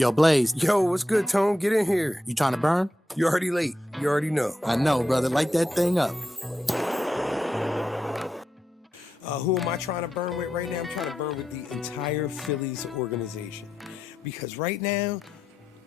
Yo, Blaze, Yo, what's good, Tone? Get in here. you trying to burn? You already late. You already know. I know, brother. Light that thing up. Who am I trying to burn with right now? I'm trying to burn with the entire Phillies organization. Because right now,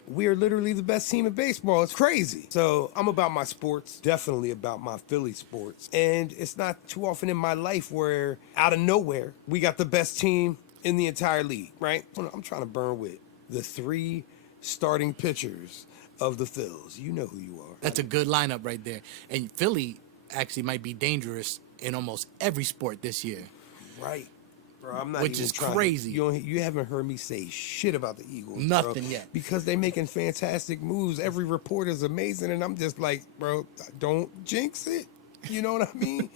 we are literally the best team in baseball. It's crazy. So I'm about my sports, definitely about my Philly sports. And it's not too often in my life where out of nowhere, we got the best team in the entire league, right? I'm trying to burn with the 3 starting pitchers of the Phils. You know who you are. That's a good lineup right there. And Philly actually might be dangerous in almost every sport this year. Right. Bro, I'm not Which even is trying crazy. You haven't heard me say shit about the Eagles. Nothing bro, yet. Because they making fantastic moves. Every report is amazing. And I'm just like, bro, don't jinx it. You know what I mean?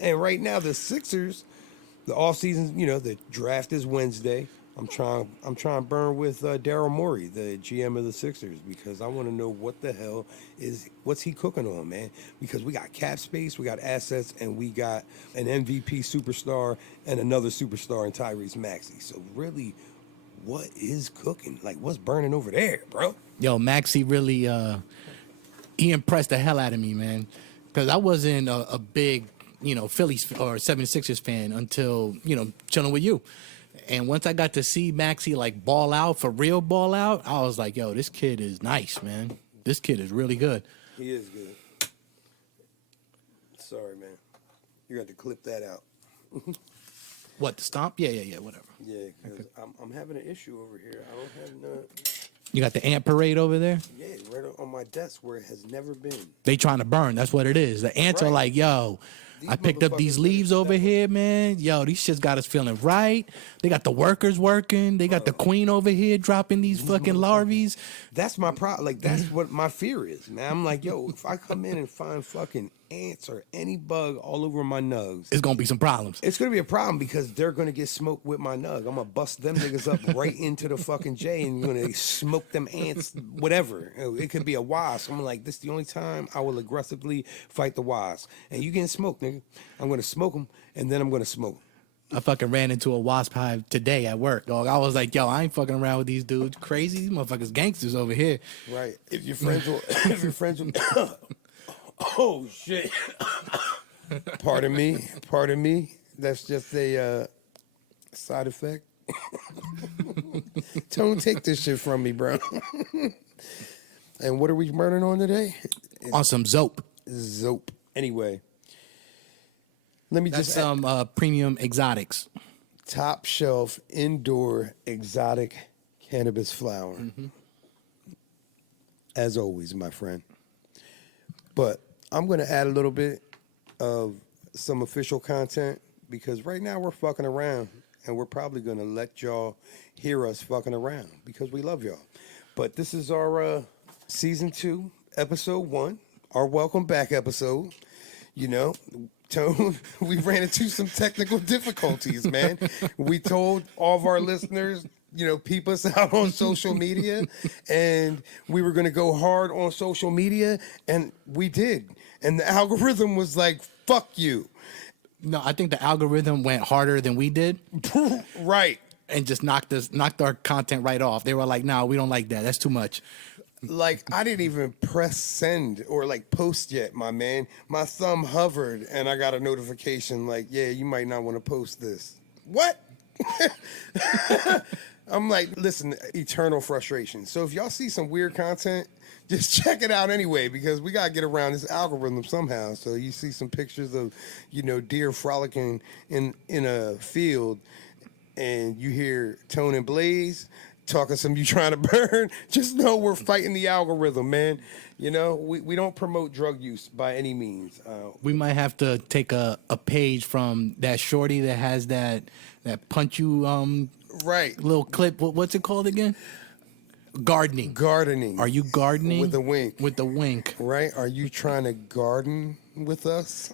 And right now, the Sixers, the offseason, the draft is Wednesday. I'm trying to burn with Daryl Morey, the GM of the Sixers, because I want to know what's he cooking on, man? Because we got cap space, we got assets, and we got an MVP superstar and another superstar in Tyrese Maxey. So really, what is cooking? Like, what's burning over there, bro? Yo, Maxey really, he impressed the hell out of me, man. Because I wasn't a big, Phillies or 76ers fan until, chilling with you. And once I got to see Maxey like ball out, for real ball out, I was like, yo, this kid is nice, man. This kid is really good. He is good. Sorry, man. You got to clip that out. What, the stomp? Yeah, whatever. Yeah, because I'm having an issue over here. I don't have no... You got the ant parade over there? Yeah, right on my desk where it has never been. They trying to burn. That's what it is. The ants are like, yo, I picked up these leaves over here, man. Yo, these shits got us feeling right. They got the workers working. They got the queen over here dropping these fucking larvae. That's my problem. Like, that's what my fear is, man. I'm like, yo, if I come in and find fucking ants or any bug all over my nugs, it's going to be some problems. It's going to be a problem because they're going to get smoked with my nug. I'm going to bust them niggas up right into the fucking J and going to smoke them ants, whatever. It could be a wasp. I'm like, this is the only time I will aggressively fight the wasp. And you getting smoked, nigga. I'm going to smoke them, and then I'm going to smoke them. I fucking ran into a wasp hive today at work, dog. I was like, yo, I ain't fucking around with these dudes. Crazy. These motherfuckers gangsters over here. Right. If you're friends with oh, shit. Pardon me. That's just a side effect. Don't take this shit from me, bro. And what are we murdering on today? On some Zope. Zope. Anyway. Let me That's just some premium exotics. Top shelf indoor exotic cannabis flower. Mm-hmm. As always, my friend. But I'm going to add a little bit of some official content because right now we're fucking around and we're probably going to let y'all hear us fucking around because we love y'all. But this is our season 2, episode 1, our welcome back episode. Tone, we ran into some technical difficulties, man. We told all of our listeners, peep us out on social media, and we were going to go hard on social media, and we did. And the algorithm was like, fuck you. No, I think the algorithm went harder than we did. Right. And just knocked our content right off. They were like, no, we don't like that. That's too much. Like, I didn't even press send or, post yet, my man. My thumb hovered, and I got a notification like, yeah, you might not want to post this. What? I'm like, listen, eternal frustration. So if y'all see some weird content, just check it out anyway, because we got to get around this algorithm somehow. So you see some pictures of, deer frolicking in a field, and you hear Tone and Blaze talking some you trying to burn, just know we're fighting the algorithm, man. We don't promote drug use by any means. We might have to take a page from that shorty that has that punch you right little clip. What's it called again? Gardening. Are you gardening? With a wink. With the wink. Right? Are you trying to garden with us?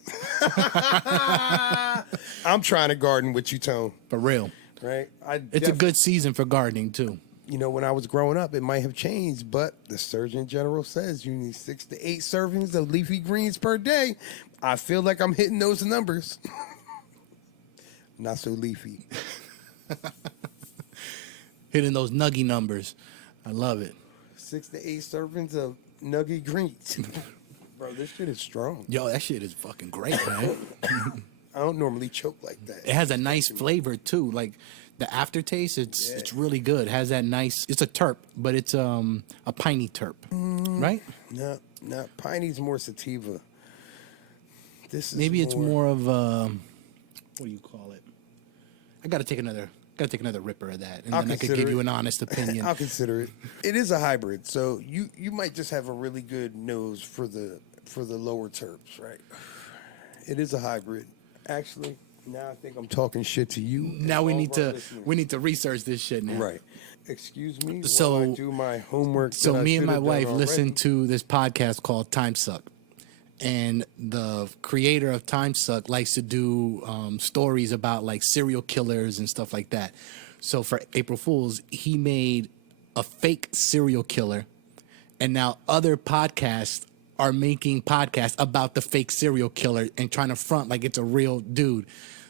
I'm trying to garden with you, Tone. For real. Right? It's a good season for gardening, too. When I was growing up, it might have changed, but the Surgeon General says you need 6 to 8 servings of leafy greens per day. I feel like I'm hitting those numbers. Not so leafy. Hitting those nuggy numbers. I love it. 6 to 8 servings of nugget greens. Bro, this shit is strong. Yo, that shit is fucking great, man. I don't normally choke like that. It has a nice flavor too. Like the aftertaste, it's really good. It has that nice. It's a terp, but it's a piney terp, right? No, Piney's more sativa. This is Maybe it's more of what do you call it? I gotta take another ripper of that, and then I could give you an honest opinion. I'll consider it. It is a hybrid, so you might just have a really good nose for the lower terps, right? It is a hybrid. Actually, now I think I'm talking shit to you. Now we need to research this shit now. Right. Excuse me So while I do my homework. So me and my wife listen listened to this podcast called Time Suck. And the creator of Time Suck likes to do stories about like serial killers and stuff like that. So for April Fools, he made a fake serial killer. And now other podcasts are making podcasts about the fake serial killer and trying to front like it's a real dude.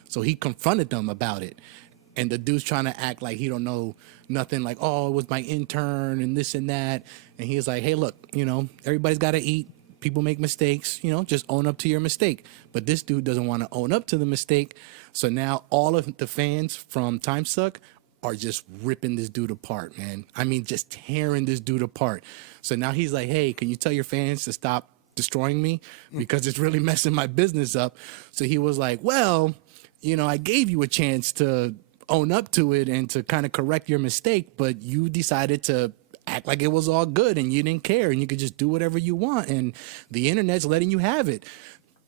So he confronted them about it. And the dude's trying to act like he don't know nothing, like, oh, it was my intern and this and that. And he was like, hey, look, everybody's got to eat. People make mistakes, just own up to your mistake. But this dude doesn't want to own up to the mistake. So now all of the fans from Time Suck are just ripping this dude apart, man. I mean, just tearing this dude apart. So now he's like, hey, can you tell your fans to stop destroying me? Because it's really messing my business up. So he was like, well, I gave you a chance to own up to it and to kind of correct your mistake, but you decided to act like it was all good and you didn't care and you could just do whatever you want and the internet's letting you have it.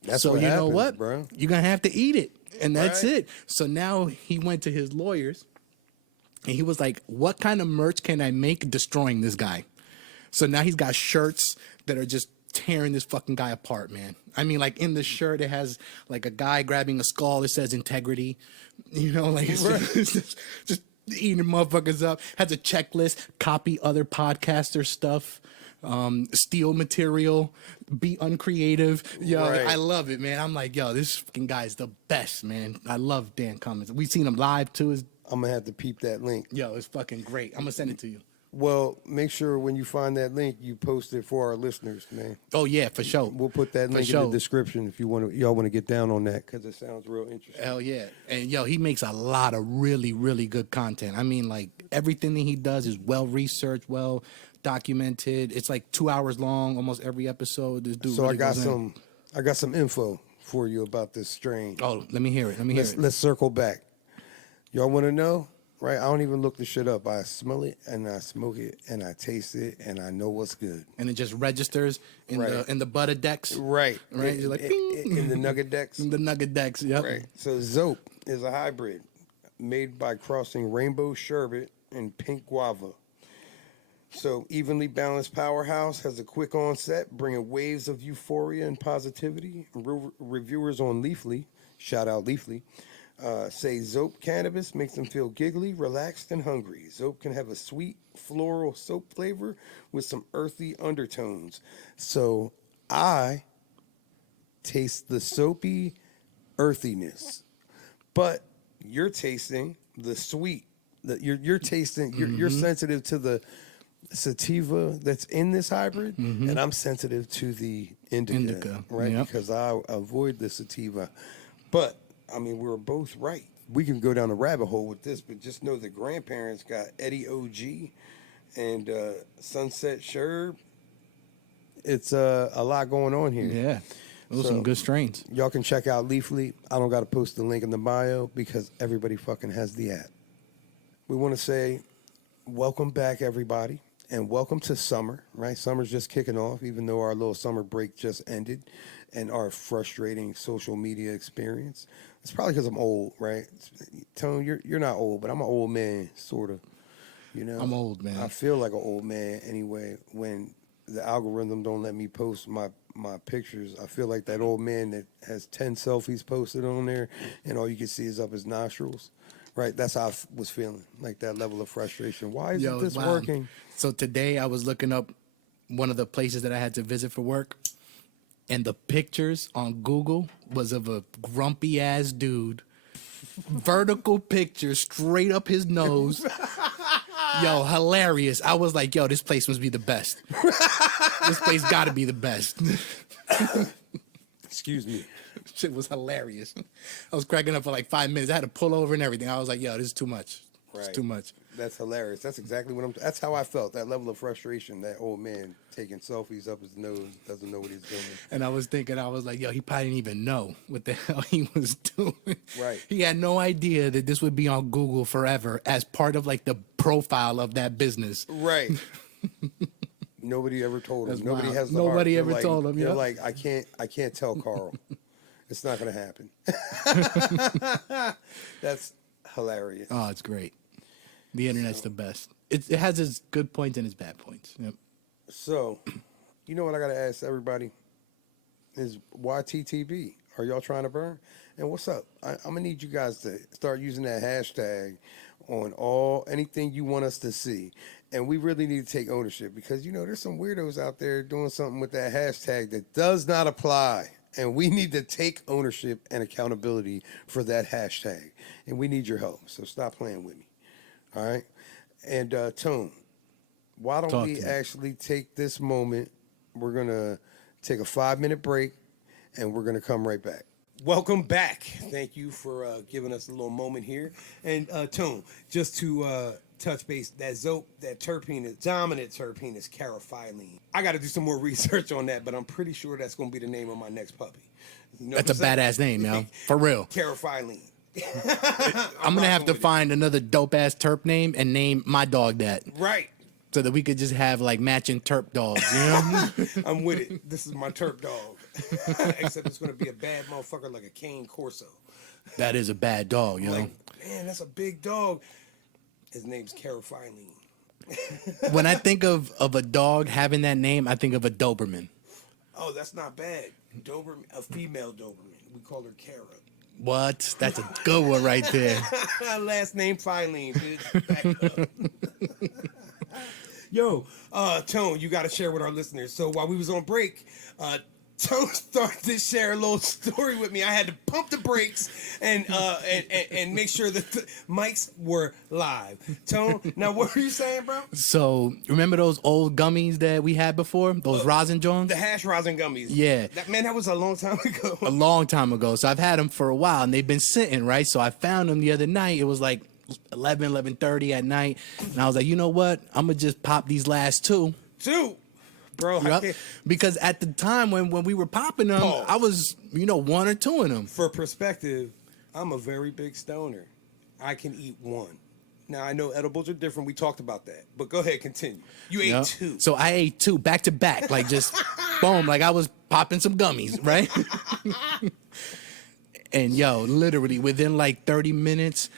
That's so what you happens, know what, bro? You're gonna have to eat it, and that's Right. it. So now he went to his lawyers and he was like, what kind of merch can I make destroying this guy? So now he's got shirts that are just tearing this fucking guy apart, man. I mean, like in the shirt it has like a guy grabbing a skull that says integrity, like it's just eating motherfuckers up. Has a checklist, copy other podcaster stuff, steal material, be uncreative. Yo, Right. I love it, man. I'm like, yo, this fucking guy is the best, man. I love Dan Cummins. We've seen him live too. I'm gonna have to peep that link. Yo, it's fucking great. I'm gonna send it to you. Well, make sure when you find that link, you post it for our listeners, man. Oh yeah, for sure. We'll put that link in the description if y'all want to get down on that because it sounds real interesting. Hell yeah. And yo, he makes a lot of really, really good content. I mean, like everything that he does is well researched, well documented. It's like 2 hours long, almost every episode. This dude. So really I got some info for you about this strain. Oh, let me hear it. Let's circle back. Y'all want to know? Right? I don't even look the shit up. I smell it and I smoke it and I taste it and I know what's good. And it just registers in the butter decks. Right. Right. You're like in the nugget decks. In the nugget decks. Yep. Right. So Zope is a hybrid made by crossing rainbow sherbet and pink guava. So evenly balanced powerhouse, has a quick onset, bringing waves of euphoria and positivity. Reviewers on Leafly, shout out Leafly, say Zope cannabis makes them feel giggly, relaxed, and hungry. Zope can have a sweet floral soap flavor with some earthy undertones. So I taste the soapy earthiness, but you're tasting the sweet. You're tasting. You're sensitive to the sativa that's in this hybrid, and I'm sensitive to the indica, right? Yep. Because I avoid the sativa. But I mean, we're both right. We can go down a rabbit hole with this, but just know the grandparents got Eddie OG and Sunset Sherb. It's a lot going on here. Yeah, those are some good strains. Y'all can check out Leafly. I don't got to post the link in the bio because everybody fucking has the app. We want to say welcome back, everybody. And welcome to summer, right? Summer's just kicking off, even though our little summer break just ended and our frustrating social media experience. It's probably because I'm old, right? Tone, you're not old, but I'm an old man, sort of. I'm old, man. I feel like an old man anyway when the algorithm don't let me post my pictures. I feel like that old man that has 10 selfies posted on there and all you can see is up his nostrils. Right, that's how I was feeling, like that level of frustration. Why isn't this working? So today I was looking up one of the places that I had to visit for work, and the pictures on Google was of a grumpy ass dude, vertical picture straight up his nose, Yo, hilarious. I was like, yo, this place must be the best. This place got to be the best. Excuse me. Shit was hilarious. I was cracking up for like 5 minutes. I had to pull over and everything. I was like, yo, this is too much. It's too much. That's hilarious. That's exactly what that's how I felt. That level of frustration, that old man taking selfies up his nose, doesn't know what he's doing. And I was thinking, I was like, yo, he probably didn't even know what the hell he was doing. Right. He had no idea that this would be on Google forever as part of like the profile of that business. Right. Nobody ever told him. That's Nobody wild. has the Nobody heart. ever told him. You're Yeah. like, I can't tell Carl. It's not gonna happen. That's hilarious. Oh, it's great. The internet's the best. It has its good points and its bad points. Yep. So, you know what I gotta ask everybody is why TTB? Are y'all trying to burn? And what's up? I'm gonna need you guys to start using that hashtag on anything you want us to see. And we really need to take ownership because there's some weirdos out there doing something with that hashtag that does not apply. And we need to take ownership and accountability for that hashtag. And we need your help. So stop playing with me. All right? And Tone, why don't we actually take this moment? We're going to take a 5-minute break and we're going to come right back. Welcome back. Thank you for giving us a little moment here. And Tone, just to touch base, that terpene, is dominant terpene is carophyllene. I got to do some more research on that, but I'm pretty sure that's going to be the name of my next puppy. That's a badass name, yo. For real. Carophyllene. I'm going to have to find another dope-ass terp name and name my dog that. Right. So that we could just have, like, matching terp dogs, you know? I'm with it. This is my terp dog. Except it's going to be a bad motherfucker like a Cane Corso. That is a bad dog, yo. Like, man, that's a big dog. His name's carophyllene. When I think of a dog having that name, I think of a Doberman. Oh, that's not bad. Doberman, a female Doberman. We call her Cara. What? That's a good one right there. Last name Phylene, bitch. Back up. Yo, Tone, you got to share with our listeners. So while we was on break, Tone started to share a little story with me. I had to pump the brakes and make sure that the mics were live. Tone, now what were you saying, bro? So remember those old gummies that we had before? Those rosin joints? The hash rosin gummies. Yeah. That was a long time ago. A long time ago. So I've had them for a while and they've been sitting, right? So I found them the other night. It was like 11:30 at night. And I was like, you know what? I'm going to just pop these last two. Bro, Yep. Because at the time when we were popping them, I was, 1 or 2 of them. For perspective, I'm a very big stoner. I can eat one. Now, I know edibles are different. We talked about that. But go ahead, continue. You ate 2. So I ate 2 back to back, like just boom, like I was popping some gummies, right? And yo, literally within like 30 minutes,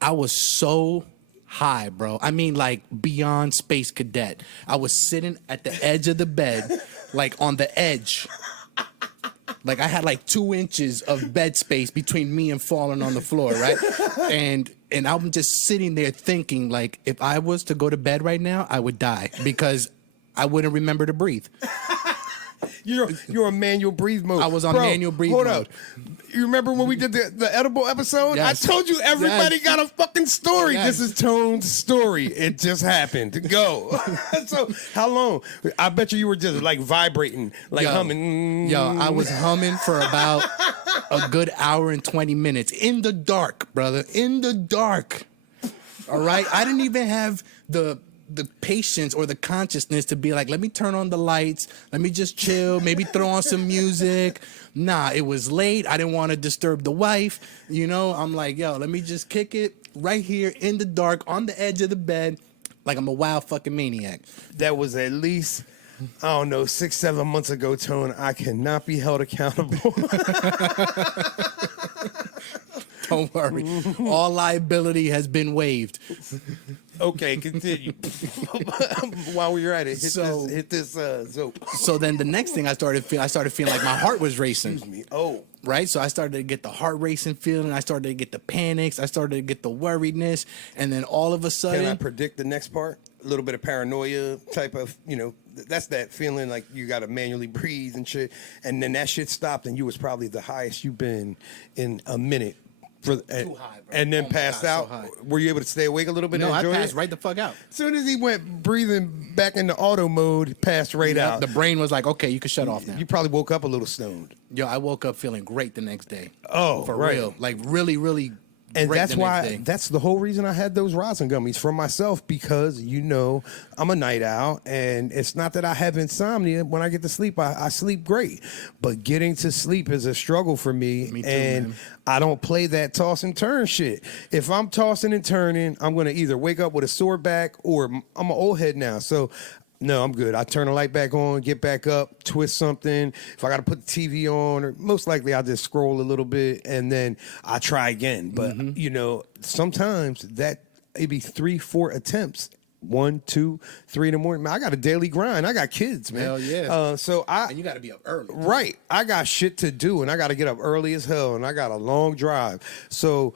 I was so high, bro. I mean, like beyond space cadet. I was sitting at the edge of the bed, like on the edge. Like I had like 2 inches of bed space between me and falling on the floor, right? And I'm just sitting there thinking, like, if I was to go to bed right now, I would die because I wouldn't remember to breathe. You're on manual breathe mode. I was on manual breathe hold mode. Up. You remember when we did the edible episode? Yes. I told you everybody got a fucking story. Yes. This is Tone's story. It just happened. Go. So how long? I bet you were just like vibrating, like humming. Yo, I was humming for about a good hour and 20 minutes in the dark, brother. In the dark. All right? I didn't even have the patience or the consciousness to be like, let me turn on the lights, let me just chill, maybe throw on some music. Nah, it was late. I didn't want to disturb the wife. I'm like, yo, let me just kick it right here in the dark on the edge of the bed like I'm a wild fucking maniac. That was at least, I don't know, 6-7 months ago, Tone. I cannot be held accountable. Don't worry. All liability has been waived. Okay, continue. While we were at it, hit this Zope. So then the next thing I started feeling like my heart was racing. Excuse me. Oh. Right? So I started to get the heart racing feeling. I started to get the panics. I started to get the worriedness. And then all of a sudden... Can I predict the next part? A little bit of paranoia type of, that's that feeling like you got to manually breathe and shit. And then that shit stopped and you was probably the highest you've been in a minute and, Too high, bro. and then Oh my passed God, out. so high. Were you able to stay awake a little bit No, and I enjoy passed it? right the fuck out. As soon as he went breathing back into auto mode, passed right Yep, out. the brain was like, okay, you can shut off now. You probably woke up a little stoned. Yo, I woke up feeling great the next day. Oh, for right. real. Like really, really And great that's the next why, day. that's the whole reason I had those rosin gummies for myself, because, I'm a night owl, and it's not that I have insomnia. When I get to sleep, I sleep great. But getting to sleep is a struggle for me. Me too, and man. I don't play that toss and turn shit. If I'm tossing and turning, I'm going to either wake up with a sore back, or I'm an old head now. So no, I'm good. I turn the light back on, get back up, twist something. If I got to put the TV on, or most likely I'll just scroll a little bit and then I try again. But, sometimes it'd be 3-4 attempts. 1, 2, 3 in the morning. Man, I got a daily grind. I got kids, man. Hell yeah. And you got to be up early. right. I got shit to do, and I got to get up early as hell, and I got a long drive. So,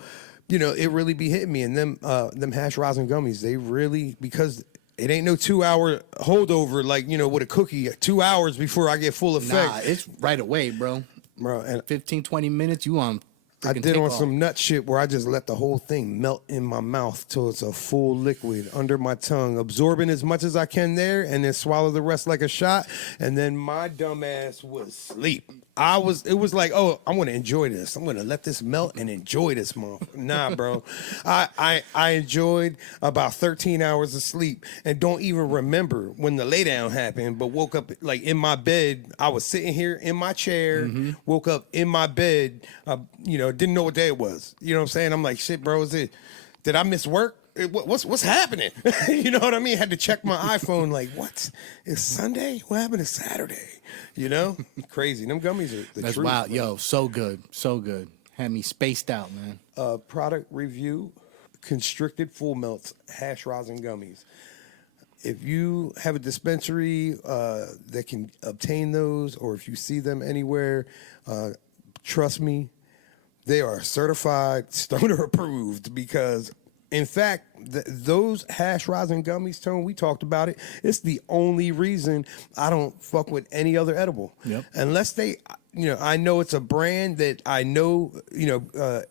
it really be hitting me. And them hash rosin gummies, they really, because it ain't no 2-hour holdover like, with a cookie, 2 hours before I get full effect. Nah, it's right away, bro. Bro, and 15, 20 minutes, you on. I freaking did on takeoff. some nut shit where I just let the whole thing melt in my mouth till it's a full liquid under my tongue, absorbing as much as I can there, and then swallow the rest like a shot. And then my dumb ass was asleep. It was like, oh, I'm gonna enjoy this. I'm gonna let this melt and enjoy this month. Nah, bro. I enjoyed about 13 hours of sleep and don't even remember when the lay down happened, but woke up like in my bed. I was sitting here in my chair, woke up in my bed, didn't know what day it was. You know what I'm saying? I'm like, shit, bro, did I miss work? What's happening? You know what I mean? Had to check my iPhone. Like, what? It's Sunday? What happened to Saturday? Crazy. Them gummies are the That's truth. wild. Man. Yo, so good. So good. Had me spaced out, man. Product review: constricted full melts, hash rosin gummies. If you have a dispensary that can obtain those, or if you see them anywhere, trust me, they are certified stoner approved, because in fact, those hash rosin gummies, Tone, we talked about it. It's the only reason I don't fuck with any other edible. Yep. Unless they, I know it's a brand that I know,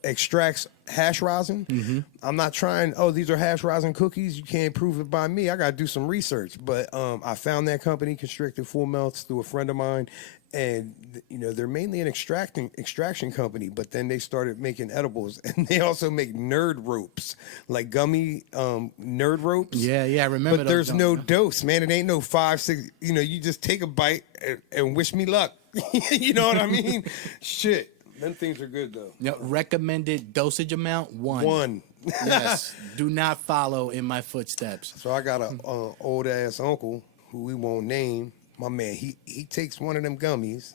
extracts hash rosin. Mm-hmm. I'm not trying, these are hash rosin cookies. You can't prove it by me. I got to do some research. But I found that company, Constricted Full Melts, through a friend of mine. And, they're mainly an extraction company, but then they started making edibles, and they also make nerd ropes, like gummy nerd ropes. Yeah, I remember But those there's no joints, dose, man. It ain't no 5, 6, you just take a bite and wish me luck. You know what I mean? Shit. Them things are good, though. Yo, recommended dosage amount, 1. 1. Yes. Do not follow in my footsteps. So I got a old ass uncle who we won't name. My man, he takes one of them gummies,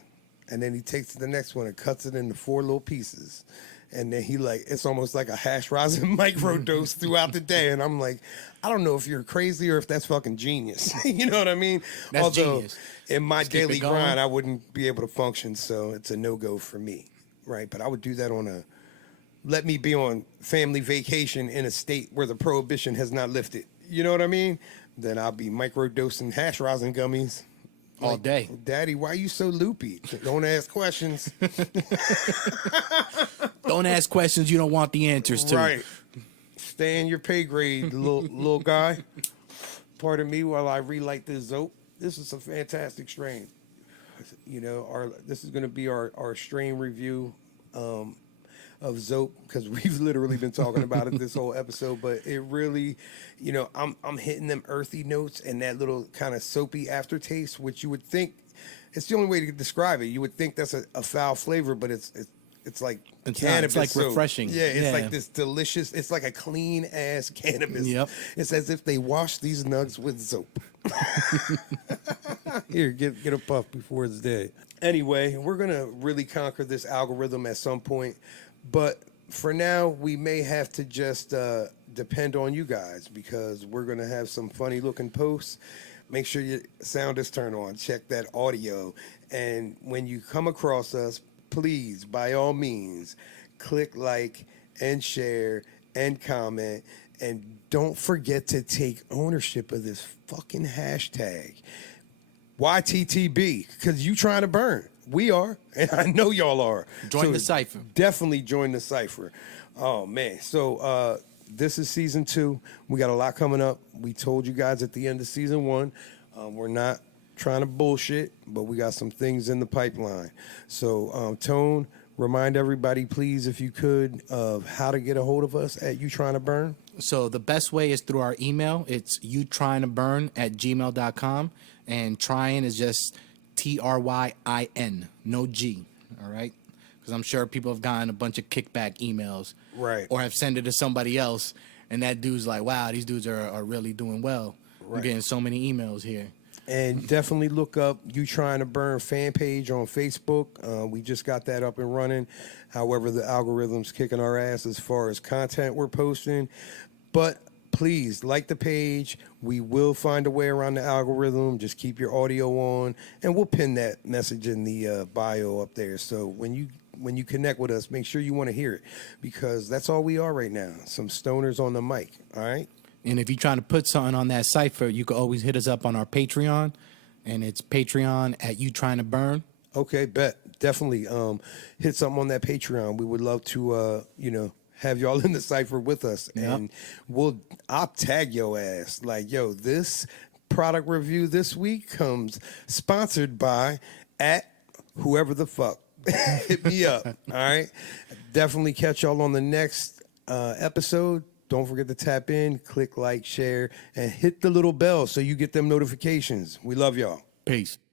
and then he takes the next one and cuts it into 4 little pieces. And then it's almost like a hash rosin microdose throughout the day. And I'm like, I don't know if you're crazy or if that's fucking genius. You know what I mean? That's Although genius. in my Just keep daily it going. grind, I wouldn't be able to function, so it's a no-go for me, right? But I would do that let me be on family vacation in a state where the prohibition has not lifted. You know what I mean? Then I'll be microdosing hash rosin gummies. All day. Daddy, why are you so loopy? Don't ask questions. Don't ask questions you don't want the answers to. Right. Stay in your pay grade, little guy. Pardon me while I relight this Zope. This is a fantastic strain. This is going to be our strain review of Zope, because we've literally been talking about it this whole episode. But it really, I'm hitting them earthy notes and that little kind of soapy aftertaste, which you would think, it's the only way to describe it. You would think that's a foul flavor, but it's like It's not. cannabis. It's like soap. refreshing. Yeah, it's Yeah. like this delicious. It's like a clean ass cannabis. Yep. It's as if they washed these nugs with soap. Here, get a puff before it's dead. Anyway, we're gonna really conquer this algorithm at some point, but for now, we may have to just depend on you guys, because we're gonna have some funny looking posts. Make sure your sound is turned on. Check that audio, and when you come across us, please, by all means, click like and share and comment, and don't forget to take ownership of this fucking hashtag YTTB, because you trying to burn. We are, and I know y'all are. Join the cipher. Definitely join the cipher. Oh man. So this is season 2. We got a lot coming up. We told you guys at the end of season 1. We're not trying to bullshit, but we got some things in the pipeline. So Tone, remind everybody, please, if you could, of how to get a hold of us at You Trying to Burn. So the best way is through our email. It's youtryingtoburn@gmail.com. And Tryin is just Tryin, no G. All right? Because I'm sure people have gotten a bunch of kickback emails. Right. Or have sent it to somebody else. And that dude's like, wow, these dudes are really doing well. Right. I'm getting so many emails here. And definitely look up You Trying to Burn fan page on Facebook. We just got that up and running. However, the algorithm's kicking our ass as far as content we're posting. But please like the page. We will find a way around the algorithm. Just keep your audio on, and we'll pin that message in the bio up there. So when you connect with us, make sure you want to hear it, because that's all we are right now. Some stoners on the mic. All right. And if you're trying to put something on that cipher, you can always hit us up on our Patreon. And it's Patreon at You Trying to Burn. Okay, bet. Definitely hit something on that Patreon. We would love to, have y'all in the cipher with us. Yep. And I'll tag your ass. Like, yo, this product review this week comes sponsored by at whoever the fuck. Hit me up. All right. Definitely catch y'all on the next episode. Don't forget to tap in, click like, share, and hit the little bell so you get them notifications. We love y'all. Peace.